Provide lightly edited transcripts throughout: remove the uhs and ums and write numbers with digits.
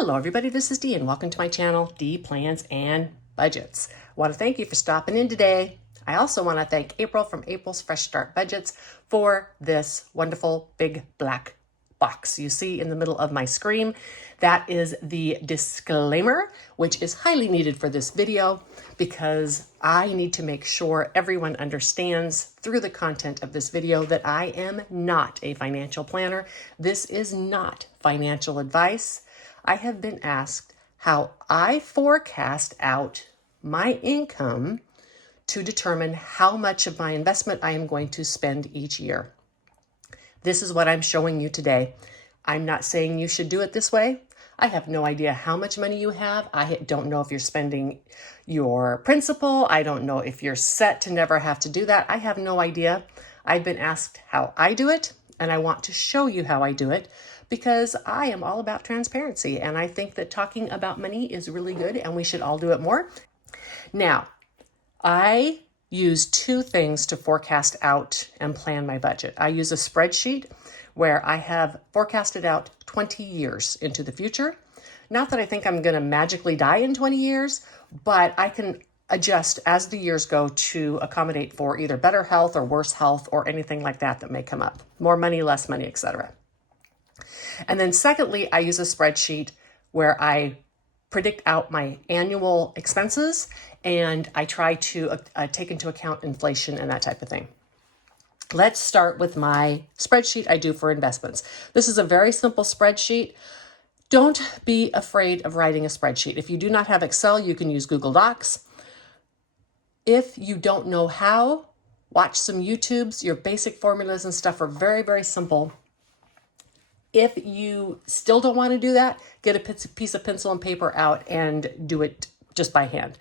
Hello everybody, this is Dee and welcome to my channel, Dee Plans and Budgets. I want to thank you for stopping in today. I also want to thank April from April's Fresh Start Budgets for this wonderful big black box you see in the middle of my screen. That is the disclaimer, which is highly needed for this video because I need to make sure everyone understands through the content of this video that I am not a financial planner. This is not financial advice. I have been asked how I forecast out my income to determine how much of my investment I am going to spend each year. This is what I'm showing you today. I'm not saying you should do it this way. I have no idea how much money you have. I don't know if you're spending your principal. I don't know if you're set to never have to do that. I have no idea. I've been asked how I do it, and I want to show you how I do it because I am all about transparency, and I think that talking about money is really good, and we should all do it more. Now, I use two things to forecast out and plan my budget. I use a spreadsheet where I have forecasted out 20 years into the future. Not that I think I'm going to magically die in 20 years, but I can adjust as the years go to accommodate for either better health or worse health or anything like that that may come up. More money, less money, etc. And then secondly, I use a spreadsheet where I predict out my annual expenses and I try to take into account inflation and that type of thing. Let's start with my spreadsheet I do for investments. This is a very simple spreadsheet. Don't be afraid of writing a spreadsheet. If you do not have Excel, you can use Google Docs. If you don't know how, watch some YouTubes. Your basic formulas and stuff are very, very simple. If you still don't want to do that, get a piece of pencil and paper out and do it just by hand.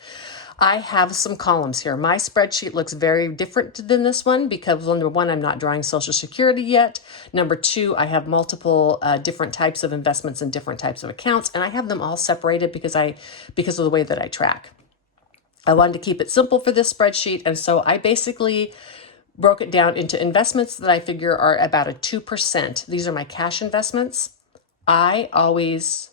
I have some columns here. My spreadsheet looks very different than this one because number one, I'm not drawing Social Security yet. Number two, I have multiple different types of investments and different types of accounts, and I have them all separated because of the way that I track. I wanted to keep it simple for this spreadsheet, and so I basically broke it down into investments that I figure are about a 2%. These are my cash investments. I always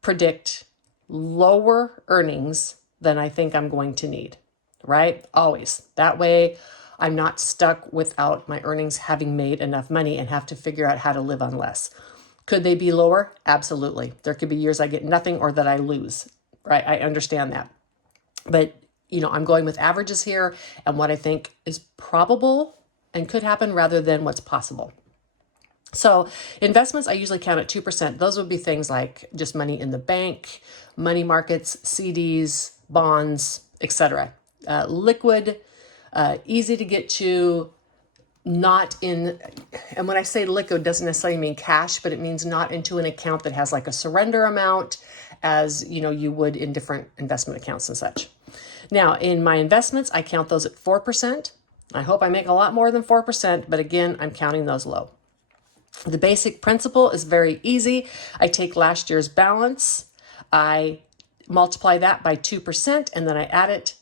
predict lower earnings than I think I'm going to need, right? Always. That way I'm not stuck without my earnings having made enough money and have to figure out how to live on less. Could they be lower? Absolutely. There could be years I get nothing or that I lose, right? I understand that. But I'm going with averages here and what I think is probable and could happen rather than what's possible. So investments, I usually count at 2%. Those would be things like just money in the bank, money markets, CDs, bonds, etc. Liquid, easy to get to, not in, and when I say liquid, doesn't necessarily mean cash, but it means not into an account that has like a surrender amount as you would in different investment accounts and such. Now, in my investments, I count those at 4%. I hope I make a lot more than 4%, but again, I'm counting those low. The basic principle is very easy. I take last year's balance, I multiply that by 2%, and then I add it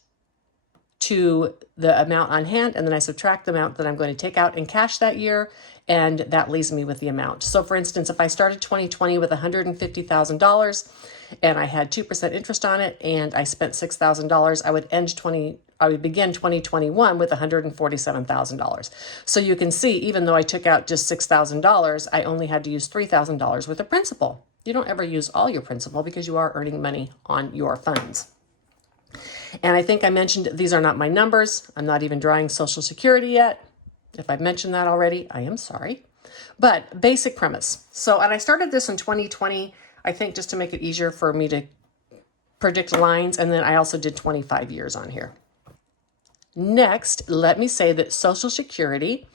to the amount on hand, and then I subtract the amount that I'm going to take out in cash that year, and that leaves me with the amount. So for instance, if I started 2020 with $150,000 and I had 2% interest on it and I spent $6,000, I would begin 2021 with $147,000. So you can see, even though I took out just $6,000, I only had to use $3,000 worth of principal. You don't ever use all your principal because you are earning money on your funds. And I think I mentioned these are not my numbers. I'm not even drawing Social Security yet. If I've mentioned that already, I am sorry. But basic premise. So, and I started this in 2020, I think just to make it easier for me to predict lines. And then I also did 25 years on here. Next, let me say that Social Security,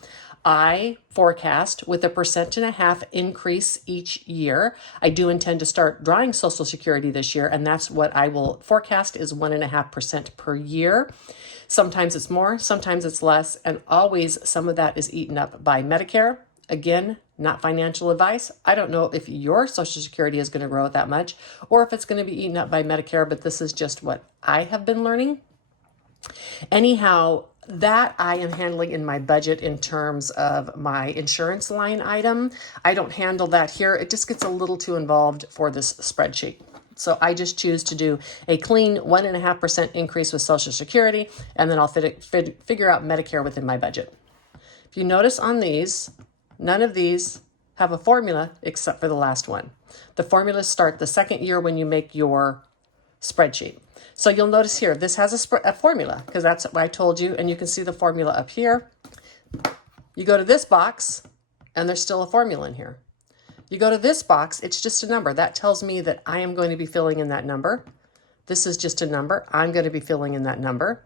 I forecast with a 1.5% increase each year. I do intend to start drawing Social Security this year, and that's what I will forecast is 1.5% per year. Sometimes it's more, sometimes it's less, and always some of that is eaten up by Medicare. Again, not financial advice. I don't know if your Social Security is going to grow that much or if it's going to be eaten up by Medicare, but this is just what I have been learning. Anyhow, That I am handling in my budget in terms of my insurance line item. I don't handle that here. It just gets a little too involved for this spreadsheet. So I just choose to do a clean 1.5% increase with Social Security, and then I'll figure out Medicare within my budget. If you notice on these, none of these have a formula except for the last one. The formulas start the second year when you make your spreadsheet. So you'll notice here, this has a formula because that's what I told you, and you can see the formula up here. You go to this box and there's still a formula in here. You go to this box, it's just a number. That tells me that I am going to be filling in that number. This is just a number. I'm going to be filling in that number.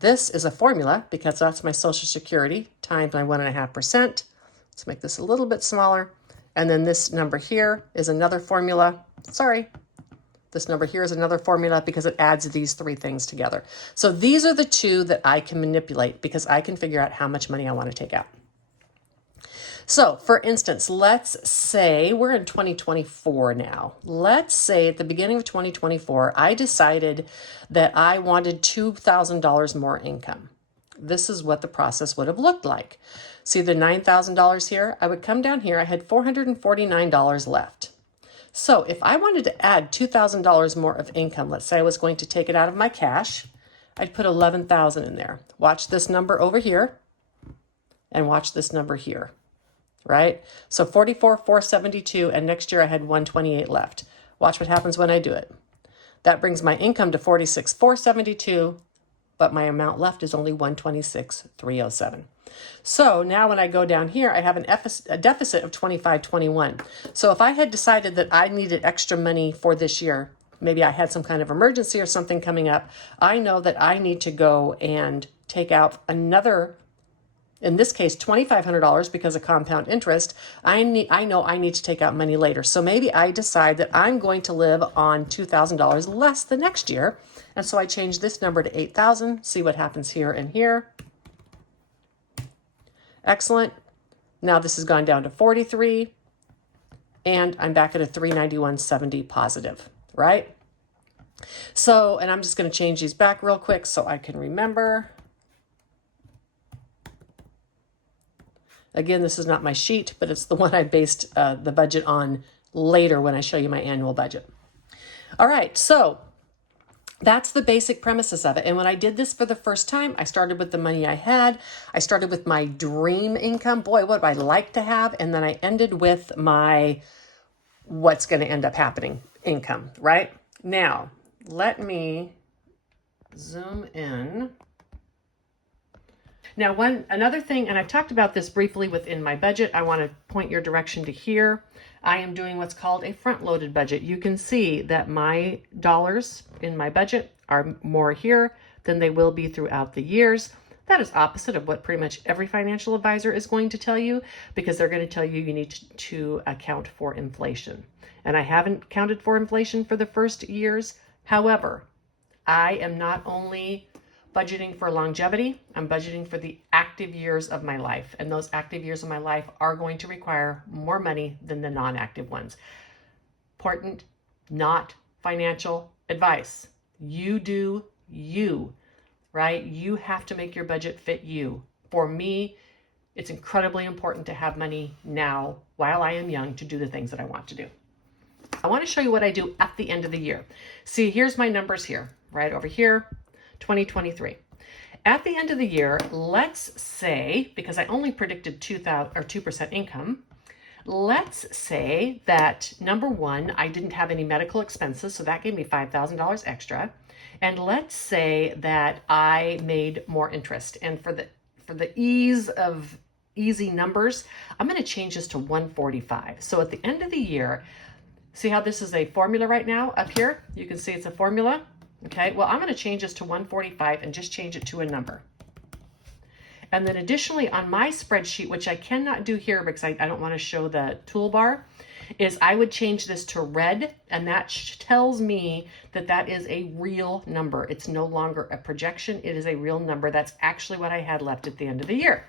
This is a formula because that's my Social Security times my 1.5%. Let's make this a little bit smaller. And then this number here is another formula. Sorry. This number here is another formula because it adds these three things together. So these are the two that I can manipulate because I can figure out how much money I want to take out. So for instance, let's say we're in 2024 now. Let's say at the beginning of 2024, I decided that I wanted $2,000 more income. This is what the process would have looked like. See the $9,000 here? I would come down here. I had $449 left. So if I wanted to add $2,000 more of income, let's say I was going to take it out of my cash, I'd put $11,000 in there. Watch this number over here and watch this number here, right? So 44,472, and next year I had 128 left. Watch what happens when I do it. That brings my income to 46,472, but my amount left is only 126,307. So now when I go down here, I have a deficit of 2521. So if I had decided that I needed extra money for this year, maybe I had some kind of emergency or something coming up, I know that I need to go and take out another, in this case, $2,500 because of compound interest. I know I need to take out money later. So maybe I decide that I'm going to live on $2,000 less the next year. And so I change this number to 8,000, see what happens here and here. Excellent. Now this has gone down to 43 and I'm back at a 391.70 positive, right? So, and I'm just going to change these back real quick so I can remember. Again, this is not my sheet, but it's the one I based the budget on later when I show you my annual budget. All right, so that's the basic premises of it. And when I did this for the first time, I started with the money I had. I started with my dream income. Boy, what would I like to have? And then I ended with my what's going to end up happening income, right? Now, let me zoom in. Now, another thing, and I've talked about this briefly within my budget, I want to point your direction to here. I am doing what's called a front-loaded budget. You can see that my dollars in my budget are more here than they will be throughout the years. That is opposite of what pretty much every financial advisor is going to tell you, because they're going to tell you you need to account for inflation. And I haven't counted for inflation for the first years. However, I am not only budgeting for longevity, I'm budgeting for the active years of my life. And those active years of my life are going to require more money than the non-active ones. Important, not financial advice. You do you, right? You have to make your budget fit you. For me, it's incredibly important to have money now while I am young to do the things that I want to do. I want to show you what I do at the end of the year. See, here's my numbers here, right over here. 2023. At the end of the year, let's say, because I only predicted 2% income, let's say that number one, I didn't have any medical expenses, so that gave me $5,000 extra. And let's say that I made more interest. And for the ease of easy numbers, I'm going to change this to 145. So at the end of the year, see how this is a formula right now up here? You can see it's a formula. Okay, well, I'm going to change this to 145 and just change it to a number. And then additionally on my spreadsheet, which I cannot do here because I don't want to show the toolbar, is I would change this to red, and that tells me that that is a real number. It's no longer a projection. It is a real number. That's actually what I had left at the end of the year.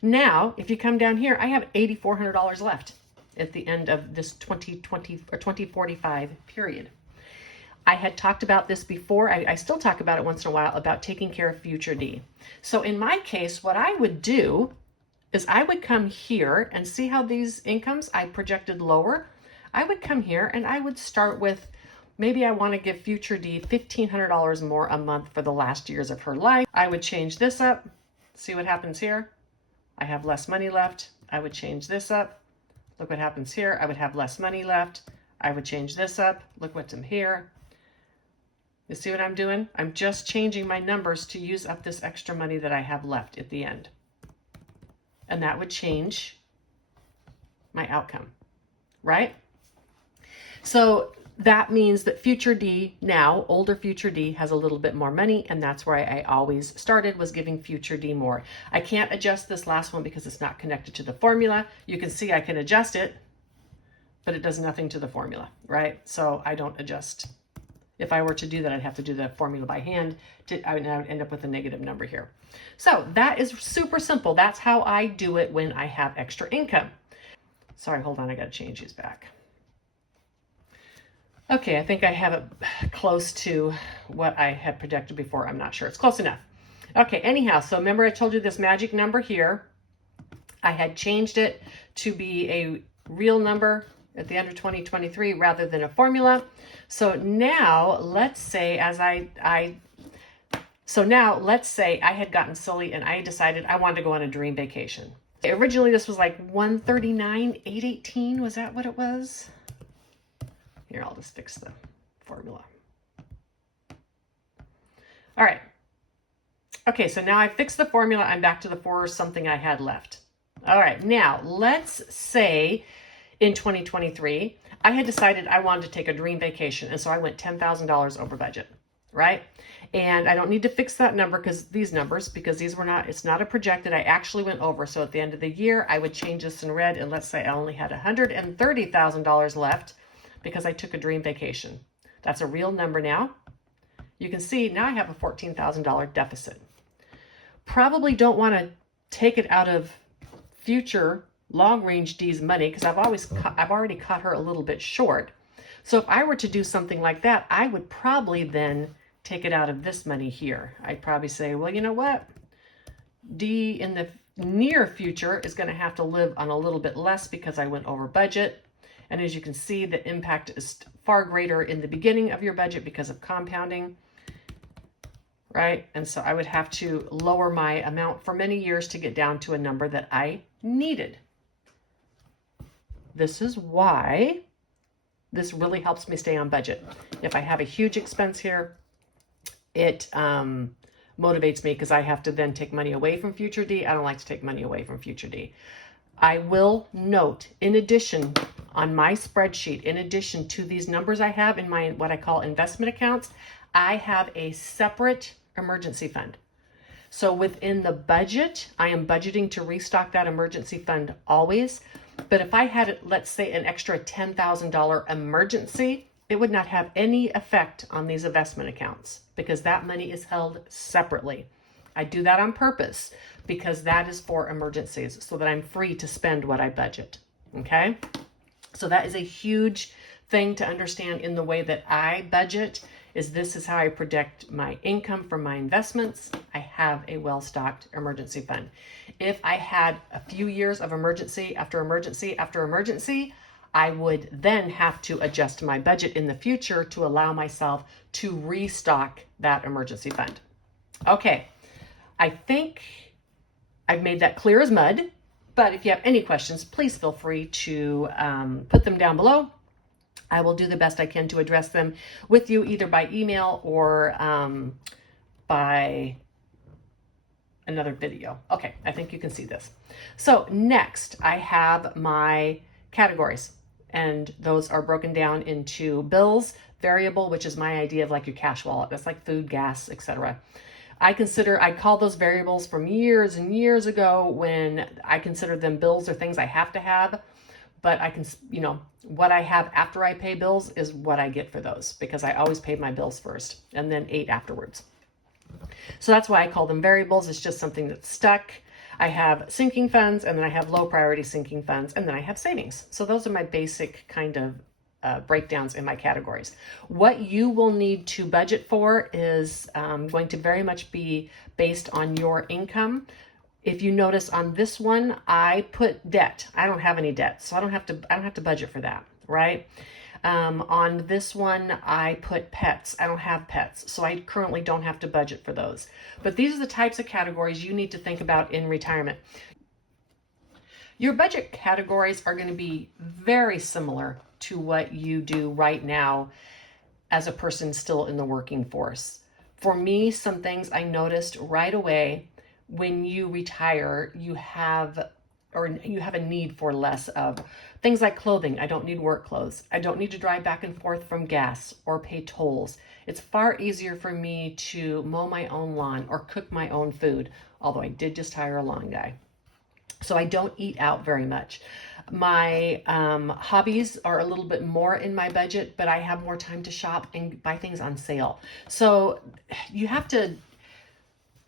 Now, if you come down here, I have $8,400 left at the end of this 2020 or 2045 period. I had talked about this before. I still talk about it once in a while about taking care of future D. So in my case, what I would do is I would come here and see how these incomes I projected lower. I would come here and I would start with, maybe I want to give future D $1,500 more a month for the last years of her life. I would change this up. See what happens here? I have less money left. I would change this up. Look what happens here. I would have less money left. I would change this up. Look what's in here. You see what I'm doing? I'm just changing my numbers to use up this extra money that I have left at the end. And that would change my outcome, right? So that means that future D now, older future D, has a little bit more money, and that's where I always started, was giving future D more. I can't adjust this last one because it's not connected to the formula. You can see I can adjust it, but it does nothing to the formula, right? So I don't adjust. If I were to do that, I'd have to do the formula by hand. I would end up with a negative number here. So that is super simple. That's how I do it when I have extra income. Sorry, hold on, I gotta change these back. Okay, I think I have it close to what I had projected before. I'm not sure, it's close enough. Okay, anyhow, so remember I told you this magic number here. I had changed it to be a real number at the end of 2023 rather than a formula. So now let's say let's say I had gotten silly and I decided I wanted to go on a dream vacation. Originally this was like 139,818. Was that what it was? Here, I'll just fix the formula. All right. Okay, so now I fixed the formula. I'm back to the 4 something I had left. All right, now let's say in 2023, I had decided I wanted to take a dream vacation. And so I went $10,000 over budget, right? And I don't need to fix that number because these were not, it's not a projected, I actually went over. So at the end of the year, I would change this in red. And let's say I only had $130,000 left because I took a dream vacation. That's a real number now. You can see now I have a $14,000 deficit. Probably don't want to take it out of future long range D's money because I've already caught her a little bit short. So if I were to do something like that, I would probably then take it out of this money here. I'd probably say, well, you know what? D in the near future is going to have to live on a little bit less because I went over budget. And as you can see, the impact is far greater in the beginning of your budget because of compounding, right? And so I would have to lower my amount for many years to get down to a number that I needed. This is why this really helps me stay on budget. If I have a huge expense here, it motivates me because I have to then take money away from future D. I don't like to take money away from future D. I will note, in addition, on my spreadsheet, in addition to these numbers I have in my what I call investment accounts, I have a separate emergency fund. So within the budget, I am budgeting to restock that emergency fund always. But if I had, let's say, an extra $10,000 emergency, it would not have any effect on these investment accounts because that money is held separately. I do that on purpose because that is for emergencies so that I'm free to spend what I budget. Okay? So that is a huge thing to understand in the way that I budget. This is how I project my income from my investments. I have a well-stocked emergency fund. If I had a few years of emergency after emergency after emergency, I would then have to adjust my budget in the future to allow myself to restock that emergency fund. Okay, I think I've made that clear as mud, but if you have any questions, please feel free to put them down below. I will do the best I can to address them with you either by email or by another video. Okay, I think you can see this. So next I have my categories, and those are broken down into bills, variable, which is my idea of like your cash wallet. That's like food, gas, etc. I call those variables from years and years ago when I considered them bills or things I have to have. But I can, what I have after I pay bills is what I get for those because I always pay my bills first and then ate afterwards. So that's why I call them variables. It's just something that's stuck. I have sinking funds, and then I have low priority sinking funds, and then I have savings. So those are my basic kind of breakdowns in my categories. What you will need to budget for is going to very much be based on your income. If you notice on this one, I put debt. I don't have any debt, so I don't have to budget for that, right? On this one, I put pets. I don't have pets, so I currently don't have to budget for those. But these are the types of categories you need to think about in retirement. Your budget categories are going to be very similar to what you do right now as a person still in the working force. For me, some things I noticed right away: when you retire, you have a need for less of things like clothing. I don't need work clothes. I don't need to drive back and forth from gas or pay tolls. It's far easier for me to mow my own lawn or cook my own food, although I did just hire a lawn guy. So I don't eat out very much. My hobbies are a little bit more in my budget, but I have more time to shop and buy things on sale. So you have to,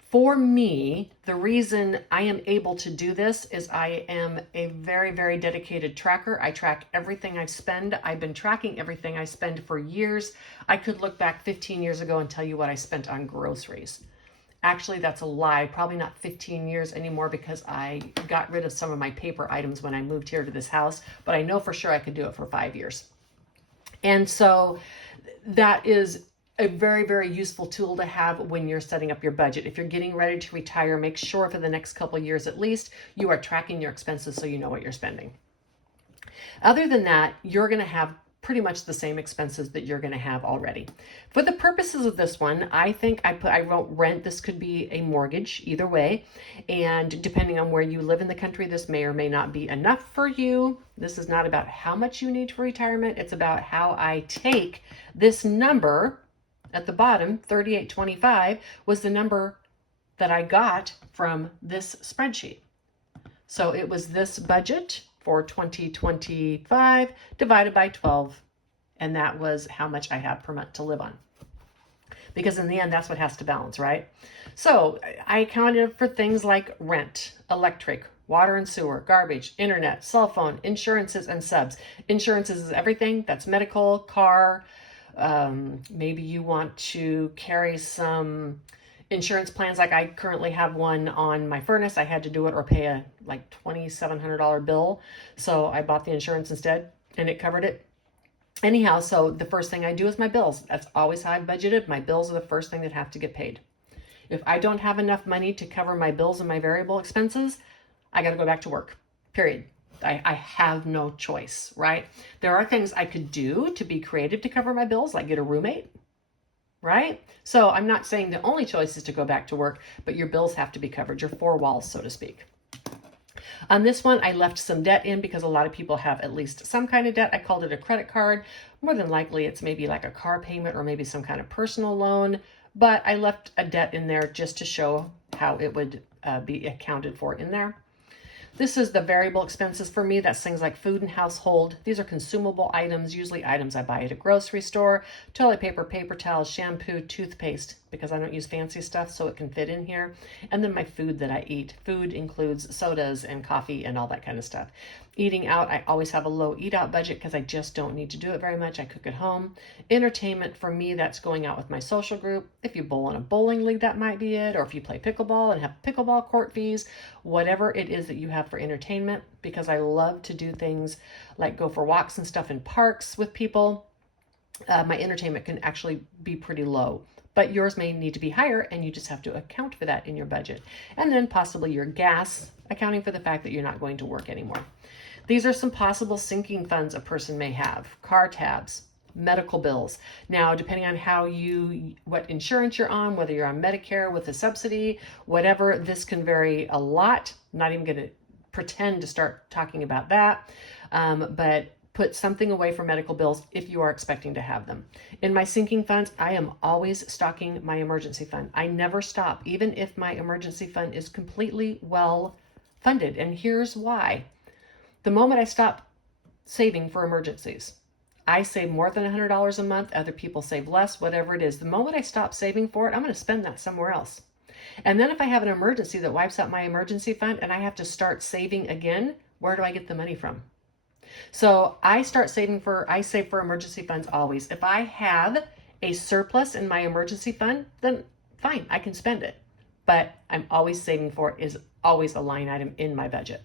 for me, the reason I am able to do this is I am a very, very dedicated tracker. I track everything I spend. I've been tracking everything I spend for years. I could look back 15 years ago and tell you what I spent on groceries. Actually, that's a lie. Probably not 15 years anymore, because I got rid of some of my paper items when I moved here to this house, but I know for sure I could do it for 5 years. And so that is a very, very useful tool to have when you're setting up your budget. If you're getting ready to retire, make sure for the next couple of years at least, you are tracking your expenses so you know what you're spending. Other than that, you're going to have pretty much the same expenses that you're going to have already. For the purposes of this one, I think I wrote rent. This could be a mortgage, either way. And depending on where you live in the country, this may or may not be enough for you. This is not about how much you need for retirement. It's about how I take this number at the bottom. 3825 was the number that I got from this spreadsheet. So it was this budget for 2025 divided by 12. And that was how much I have per month to live on. Because in the end, that's what has to balance, right? So I accounted for things like rent, electric, water and sewer, garbage, internet, cell phone, insurances, and subs. Insurances is everything. That's medical, car. Maybe you want to carry some insurance plans. Like I currently have one on my furnace. I had to do it or pay a like $2,700 bill. So I bought the insurance instead and it covered it. Anyhow, so the first thing I do is my bills. That's always how I've budgeted. My bills are the first thing that have to get paid. If I don't have enough money to cover my bills and my variable expenses, I got to go back to work, period. I have no choice, right? There are things I could do to be creative to cover my bills, like get a roommate, right? So I'm not saying the only choice is to go back to work, but your bills have to be covered, your four walls, so to speak. On this one, I left some debt in because a lot of people have at least some kind of debt. I called it a credit card. More than likely, it's maybe like a car payment or maybe some kind of personal loan, but I left a debt in there just to show how it would be accounted for in there. This is the variable expenses for me. That's things like food and household. These are consumable items, usually items I buy at a grocery store. Toilet paper, paper towels, shampoo, toothpaste, because I don't use fancy stuff, so it can fit in here. And then my food that I eat. Food includes sodas and coffee and all that kind of stuff. Eating out, I always have a low eat out budget because I just don't need to do it very much. I cook at home. Entertainment, for me, that's going out with my social group. If you bowl in a bowling league, that might be it. Or if you play pickleball and have pickleball court fees, whatever it is that you have for entertainment, because I love to do things like go for walks and stuff in parks with people. My entertainment can actually be pretty low, but yours may need to be higher, and you just have to account for that in your budget. And then possibly your gas, accounting for the fact that you're not going to work anymore. These are some possible sinking funds a person may have. Car tabs, medical bills. Now, depending on what insurance you're on, whether you're on Medicare with a subsidy, whatever, this can vary a lot. I'm not even going to pretend to start talking about that, but put something away for medical bills if you are expecting to have them. In my sinking funds, I am always stocking my emergency fund. I never stop, even if my emergency fund is completely well funded. And here's why. The moment I stop saving for emergencies, I save more than $100 a month. Other people save less, whatever it is. The moment I stop saving for it, I'm going to spend that somewhere else. And then if I have an emergency that wipes out my emergency fund and I have to start saving again, where do I get the money from? So I save for emergency funds always. If I have a surplus in my emergency fund, then fine, I can spend it. But I'm always saving for it is always a line item in my budget.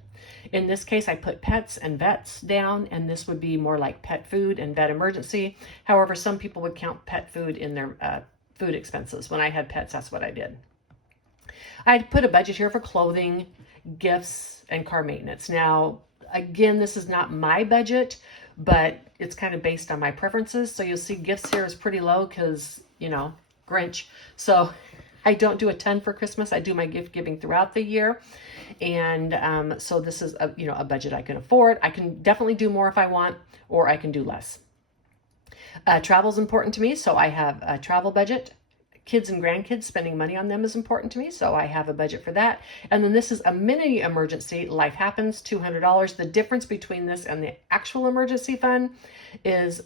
In this case, I put pets and vets down, and this would be more like pet food and vet emergency. However, some people would count pet food in their food expenses. When I had pets, that's what I did. I had put a budget here for clothing, gifts, and car maintenance. Now, again, this is not my budget, but it's kind of based on my preferences. So you'll see gifts here is pretty low because, Grinch. So I don't do a ton for Christmas. I do my gift giving throughout the year. And so this is a budget I can afford. I can definitely do more if I want, or I can do less. Travel is important to me, so I have a travel budget. Kids and grandkids, spending money on them is important to me, so I have a budget for that. And then this is a mini emergency. Life happens, $200. The difference between this and the actual emergency fund is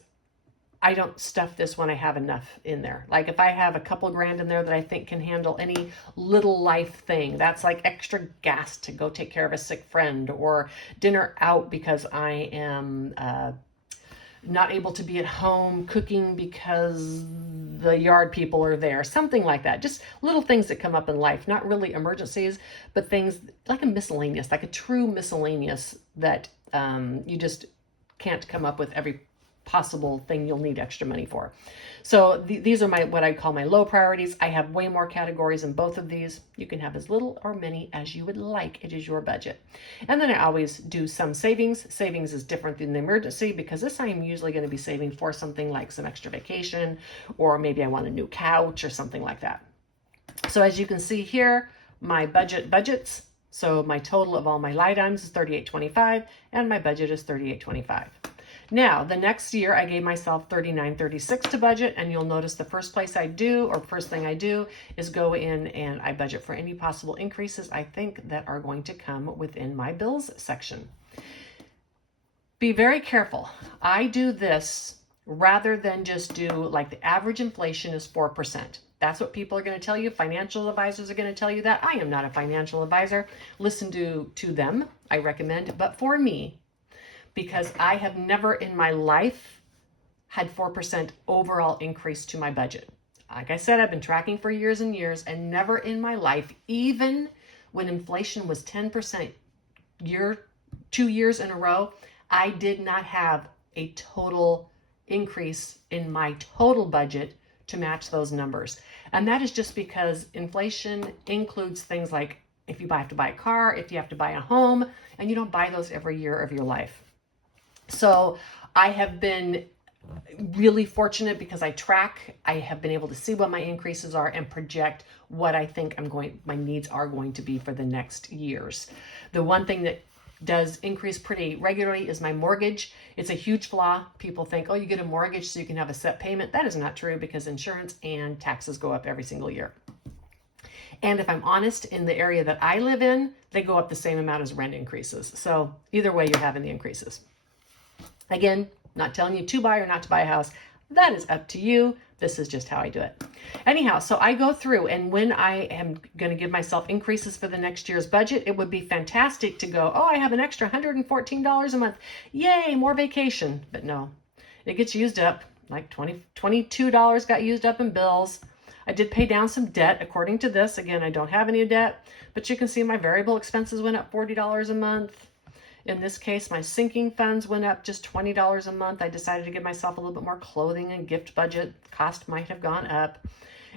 I don't stuff this when I have enough in there. Like if I have a couple grand in there that I think can handle any little life thing, that's like extra gas to go take care of a sick friend, or dinner out because I am not able to be at home cooking because the yard people are there, something like that. Just little things that come up in life, not really emergencies, but things like like a true miscellaneous that you just can't come up with every possible thing you'll need extra money for. So these are what I call my low priorities. I have way more categories in both of these. You can have as little or many as you would like. It is your budget. And then I always do some savings. Savings is different than the emergency because this I am usually going to be saving for something like some extra vacation, or maybe I want a new couch or something like that. So as you can see here, my budgets. So my total of all my line items is $38.25 and my budget is $38.25. Now, the next year I gave myself $39.36 to budget, and you'll notice the first thing I do is go in and I budget for any possible increases I think that are going to come within my bills section. Be very careful. I do this rather than just do like the average inflation is 4%. That's what people are going to tell you. Financial advisors are going to tell you that. I am not a financial advisor. Listen to them, I recommend. But for me, because I have never in my life had 4% overall increase to my budget. Like I said, I've been tracking for years and years, and never in my life, even when inflation was 10% 2 years in a row, I did not have a total increase in my total budget to match those numbers. And that is just because inflation includes things like if you have to buy a car, if you have to buy a home, and you don't buy those every year of your life. So I have been really fortunate because I have been able to see what my increases are and project what I think my needs are going to be for the next years. The one thing that does increase pretty regularly is my mortgage. It's a huge flaw. People think, oh, you get a mortgage so you can have a set payment. That is not true because insurance and taxes go up every single year. And if I'm honest, in the area that I live in, they go up the same amount as rent increases. So either way, you're having the increases. Again, not telling you to buy or not to buy a house. That is up to you. This is just how I do it. Anyhow, so I go through, and when I am going to give myself increases for the next year's budget, it would be fantastic to go, oh, I have an extra $114 a month. Yay, more vacation. But no, it gets used up. Like $22 got used up in bills. I did pay down some debt according to this. Again, I don't have any debt, but you can see my variable expenses went up $40 a month. In this case, my sinking funds went up just $20 a month. I decided to give myself a little bit more clothing and gift budget. Cost might have gone up.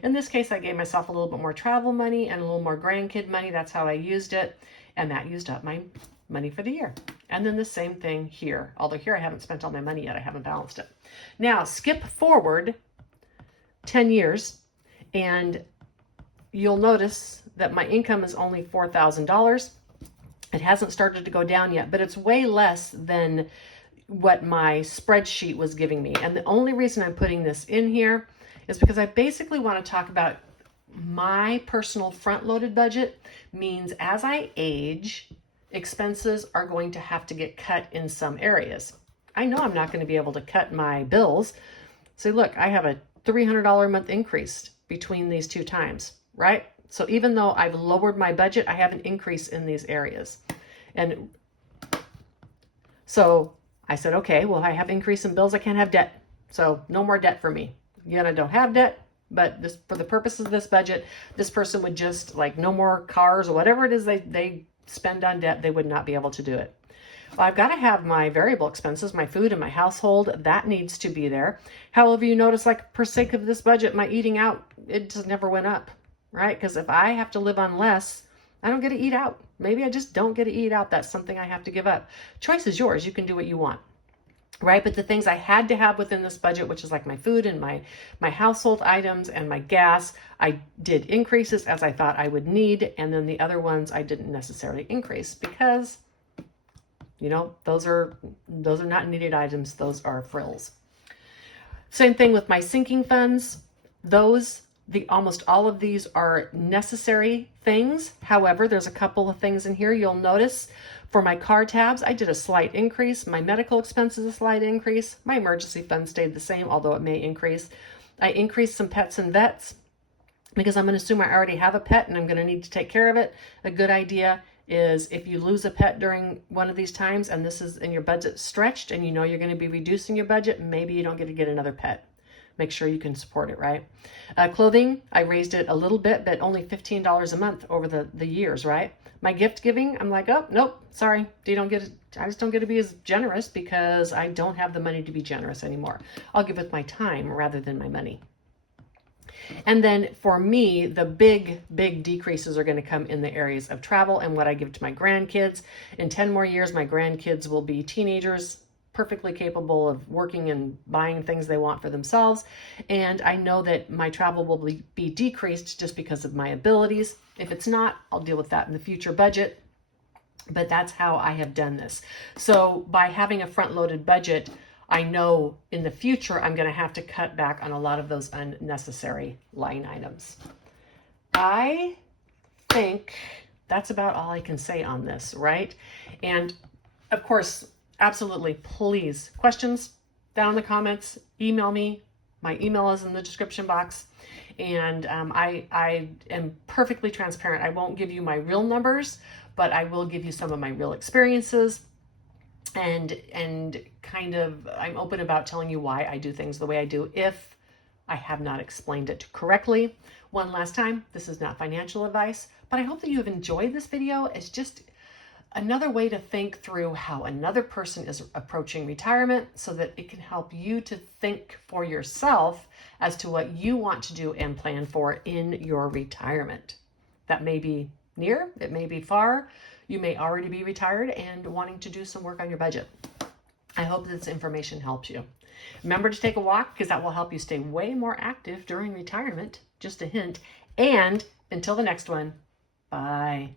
In this case, I gave myself a little bit more travel money and a little more grandkid money. That's how I used it. And that used up my money for the year. And then the same thing here. Although here I haven't spent all my money yet. I haven't balanced it. Now, skip forward 10 years and you'll notice that my income is only $4,000. It hasn't started to go down yet, but it's way less than what my spreadsheet was giving me. And the only reason I'm putting this in here is because I basically want to talk about my personal front-loaded budget. Means as I age, expenses are going to have to get cut in some areas. I know I'm not going to be able to cut my bills. So look, I have a $300 a month increase between these two times, right? So even though I've lowered my budget, I have an increase in these areas. And so I said, okay, well, I have increase in bills. I can't have debt. So no more debt for me. Again, I don't have debt, but this, for the purposes of this budget, this person would just like no more cars or whatever it is they spend on debt, they would not be able to do it. Well, I've got to have my variable expenses, my food and my household, that needs to be there. However, you notice, like, for sake of this budget, my eating out, it just never went up, right? Because if I have to live on less, I don't get to eat out. Maybe I just don't get to eat out. That's something I have to give up. Choice is yours. You can do what you want, right? But the things I had to have within this budget, which is like my food and my household items and my gas, I did increases as I thought I would need. And then the other ones I didn't necessarily increase because, you know, those are not needed items. Those are frills. Same thing with my sinking funds. Almost all of these are necessary things. However, there's a couple of things in here you'll notice. For my car tabs, I did a slight increase. My medical expenses, a slight increase. My emergency fund stayed the same, although it may increase. I increased some pets and vets because I'm going to assume I already have a pet and I'm going to need to take care of it. A good idea is if you lose a pet during one of these times and this is in your budget stretched and you know you're going to be reducing your budget, maybe you don't get to get another pet. Make sure you can support it, right? Clothing, I raised it a little bit, but only $15 a month over the years, right? My gift giving, I'm like, oh, nope, sorry. I just don't get to be as generous because I don't have the money to be generous anymore. I'll give with my time rather than my money. And then for me, the big decreases are going to come in the areas of travel and what I give to my grandkids. In 10 more years, my grandkids will be teenagers, perfectly capable of working and buying things they want for themselves. And I know that my travel will be decreased just because of my abilities. If it's not, I'll deal with that in the future budget. But that's how I have done this. So by having a front-loaded budget, I know in the future I'm going to have to cut back on a lot of those unnecessary line items. I think that's about all I can say on this, right? And of course, absolutely, please, questions down in the comments, email me. My email is in the description box. And I am perfectly transparent. I won't give you my real numbers, but I will give you some of my real experiences. And kind of, I'm open about telling you why I do things the way I do if I have not explained it correctly. One last time, this is not financial advice, but I hope that you have enjoyed this video. It's just another way to think through how another person is approaching retirement so that it can help you to think for yourself as to what you want to do and plan for in your retirement. That may be near, it may be far. You may already be retired and wanting to do some work on your budget. I hope this information helps you. Remember to take a walk because that will help you stay way more active during retirement. Just a hint. And until the next one, bye.